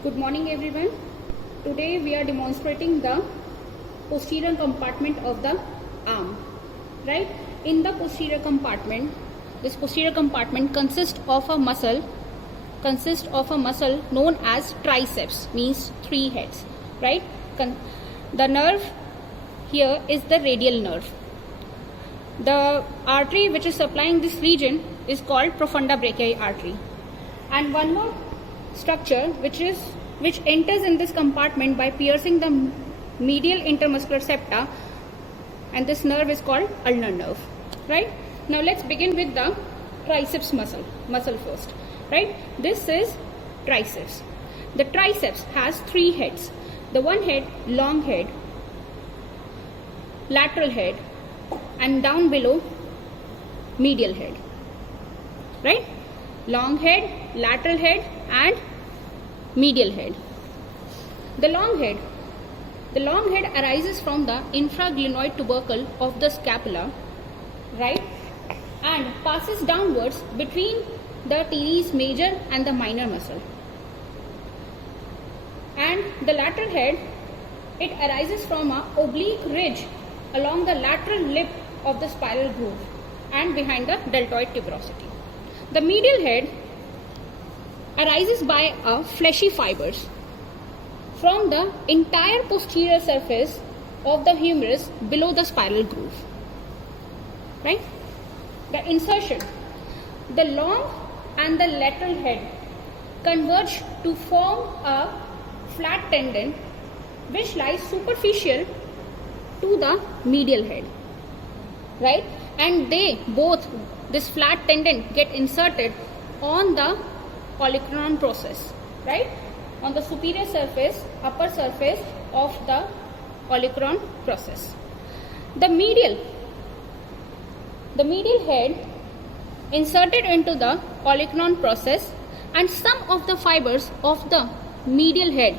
Good morning everyone. Today we are demonstrating the posterior compartment of the arm. Right? In the posterior compartment, this posterior compartment consists of a muscle known as triceps, means three heads. Right? The nerve here is the radial nerve. The artery which is supplying this region is called profunda brachii artery. And one more structure which enters in this compartment by piercing the medial intermuscular septa, and this nerve is called ulnar nerve. Right? Now let's begin with the triceps muscle first. Right? This is triceps. The triceps has three heads. The one head, long head, lateral head, and down below medial head. Right? Long head, lateral head, and medial head. The long head arises from the infraglenoid tubercle of the scapula, right, and passes downwards between the teres major and the minor muscle. And the lateral head, it arises from an oblique ridge along the lateral lip of the spiral groove and behind the deltoid tuberosity. The medial head arises by a fleshy fibers from the entire posterior surface of the humerus below the spiral groove. Right? The insertion. The long and the lateral head converge to form a flat tendon which lies superficial to the medial head. Right? And this flat tendon get inserted on the olecranon process, right, on the superior surface, upper surface of the olecranon process. The medial head inserted into the olecranon process, and some of the fibers of the medial head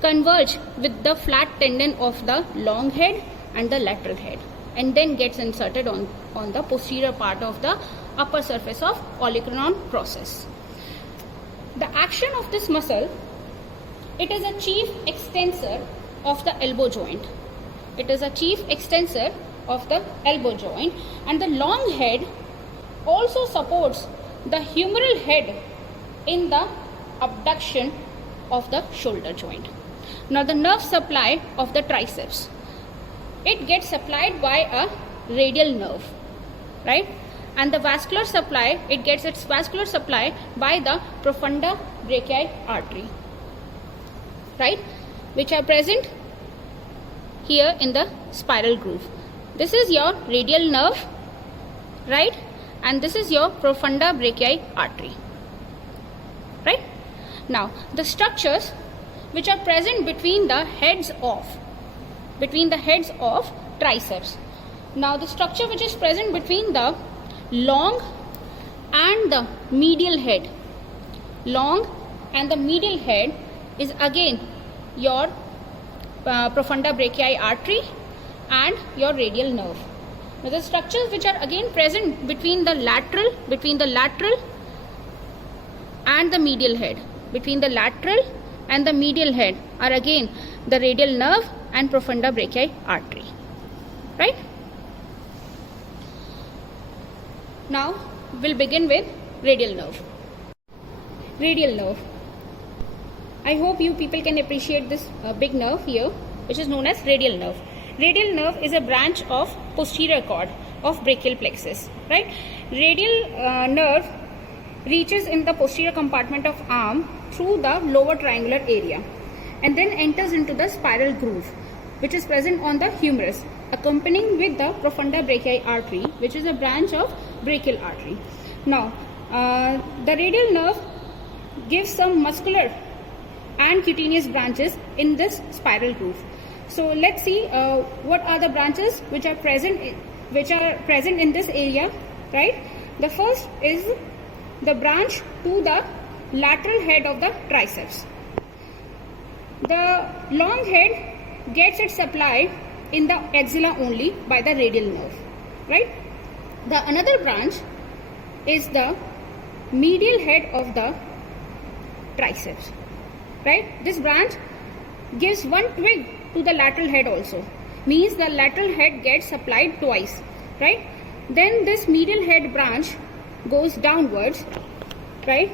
converge with the flat tendon of the long head and the lateral head, and then gets inserted on the posterior part of the upper surface of olecranon process. The action of this muscle, it is a chief extensor of the elbow joint. It is a chief extensor of the elbow joint, and the long head also supports the humeral head in the abduction of the shoulder joint. Now the nerve supply of the triceps, it gets supplied by a radial nerve, right? And the vascular supply, it gets its vascular supply by the profunda brachii artery, right, which are present here in the spiral groove. This is your radial nerve, right, and this is your profunda brachii artery, right. Now the structures which are present between the heads of triceps. Now the structure which is present between the long and the medial head. Long and the medial head is again your profunda brachii artery and your radial nerve. Now the structures which are again present between the lateral and the medial head. Between the lateral and the medial head are again the radial nerve and profunda brachii artery. Right? Now we'll begin with radial nerve. Radial nerve. I hope you people can appreciate this big nerve here, which is known as radial nerve. Radial nerve is a branch of posterior cord of brachial plexus. Right? Radial nerve reaches in the posterior compartment of arm through the lower triangular area and then enters into the spiral groove, which is present on the humerus, accompanying with the profunda brachii artery, which is a branch of brachial artery. Now, the radial nerve gives some muscular and cutaneous branches in this spiral groove. So let's see what are the branches which are present in this area. Right? The first is the branch to the lateral head of the triceps. The long head gets its supply in the axilla only by the radial nerve, right? The another branch is the medial head of the triceps, right? This branch gives one twig to the lateral head also, means the lateral head gets supplied twice, right? Then this medial head branch goes downwards, right?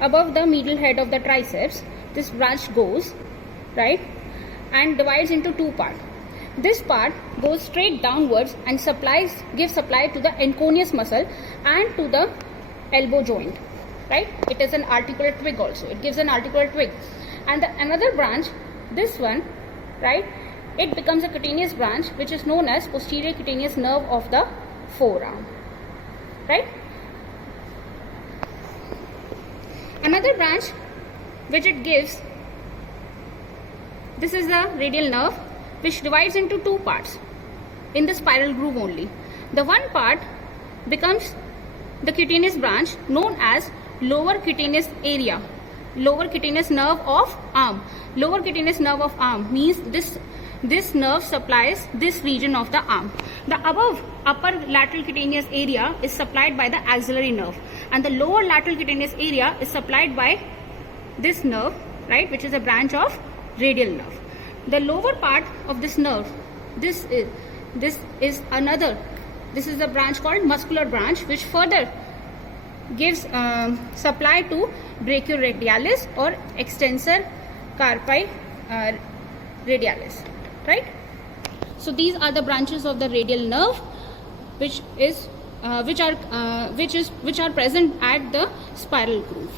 Above the medial head of the triceps, this branch goes, right, and divides into two parts. This part goes straight downwards and gives supply to the anconeus muscle and to the elbow joint, right? It is an articular twig also. It gives an articular twig. And another branch, this one, right, it becomes a cutaneous branch which is known as posterior cutaneous nerve of the forearm, right? Another branch which it gives, this is the radial nerve, which divides into two parts in the spiral groove only. The one part becomes the cutaneous branch known as lower cutaneous area, lower cutaneous nerve of arm. Lower cutaneous nerve of arm means this nerve supplies this region of the arm. The upper lateral cutaneous area is supplied by the axillary nerve, and the lower lateral cutaneous area is supplied by this nerve, right, which is a branch of radial nerve. The lower part of this nerve, this is a branch called muscular branch, which further gives supply to brachioradialis or extensor carpi radialis, right? So these are the branches of the radial nerve, which are present at the spiral groove.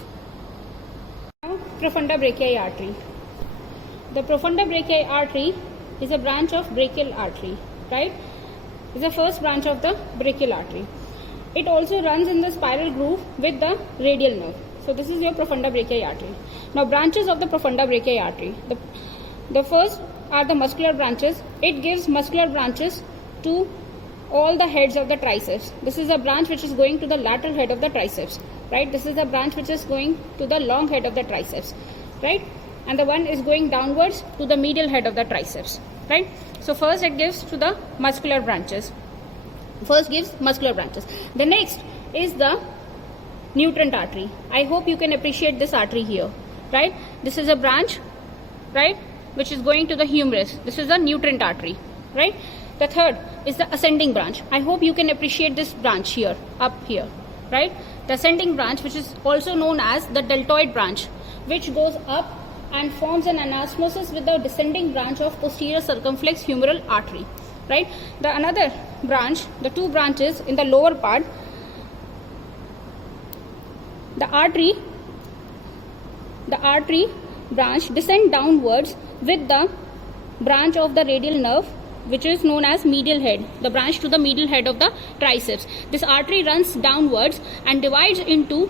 Now, profunda brachii artery. The profunda brachii artery is a branch of brachial artery, right? It's the first branch of the brachial artery. It also runs in the spiral groove with the radial nerve. So this is your profunda brachii artery. Now, branches of the profunda brachii artery. The first are the muscular branches. It gives muscular branches to all the heads of the triceps. This is a branch which is going to the lateral head of the triceps, right? This is a branch which is going to the long head of the triceps, right? And the one is going downwards to the medial head of the triceps, right? So first it gives to the muscular branches. First gives muscular branches. The next is the nutrient artery. I hope you can appreciate this artery here, right? This is a branch, right, which is going to the humerus. This is a nutrient artery, right? The third is the ascending branch. I hope you can appreciate this branch here, up here, right? The ascending branch, which is also known as the deltoid branch, which goes up and forms an anastomosis with the descending branch of posterior circumflex humeral artery, right? The another branch, the two branches in the lower part, the artery branch descend downwards with the branch of the radial nerve, which is known as medial head, the branch to the medial head of the triceps. This artery runs downwards and divides into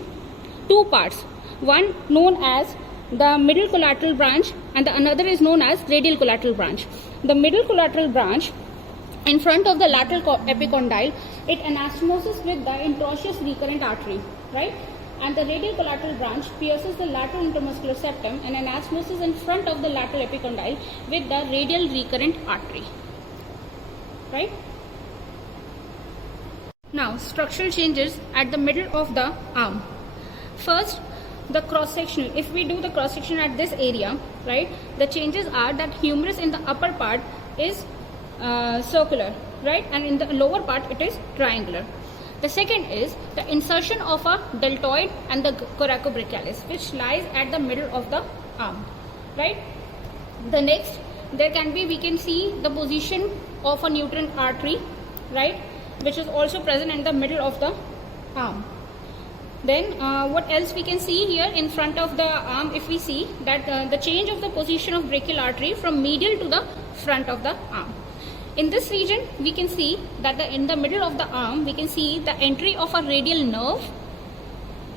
two parts, one known as the middle collateral branch and the another is known as radial collateral branch. The middle collateral branch, in front of the lateral epicondyle, it anastomoses with the interosseous recurrent artery, right? And the radial collateral branch pierces the lateral intermuscular septum and anastomoses in front of the lateral epicondyle with the radial recurrent artery, right? Now, structural changes at the middle of the arm. First, the cross-sectional. If we do the cross-section at this area, right, the changes are that humerus in the upper part is circular, right, and in the lower part it is triangular. The second is the insertion of a deltoid and the coracobrachialis, which lies at the middle of the arm, right. The next, we can see the position of a nutrient artery, right, which is also present in the middle of the arm. Then what else we can see here in front of the arm, if we see that the change of the position of brachial artery from medial to the front of the arm. In this region, we can see that in the middle of the arm, we can see the entry of a radial nerve,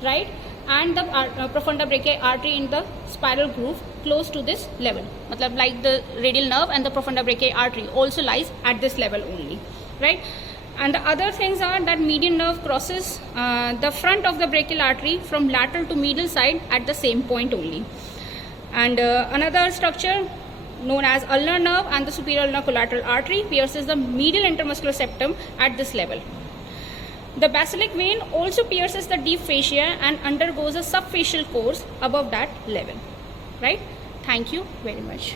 right, and the profunda brachii artery in the spiral groove close to this level. Matlab, like the radial nerve and the profunda brachii artery also lies at this level only, right. And the other things are that median nerve crosses the front of the brachial artery from lateral to medial side at the same point only. And another structure known as ulnar nerve and the superior ulnar collateral artery pierces the medial intermuscular septum at this level. The basilic vein also pierces the deep fascia and undergoes a subfacial course above that level. Right? Thank you very much.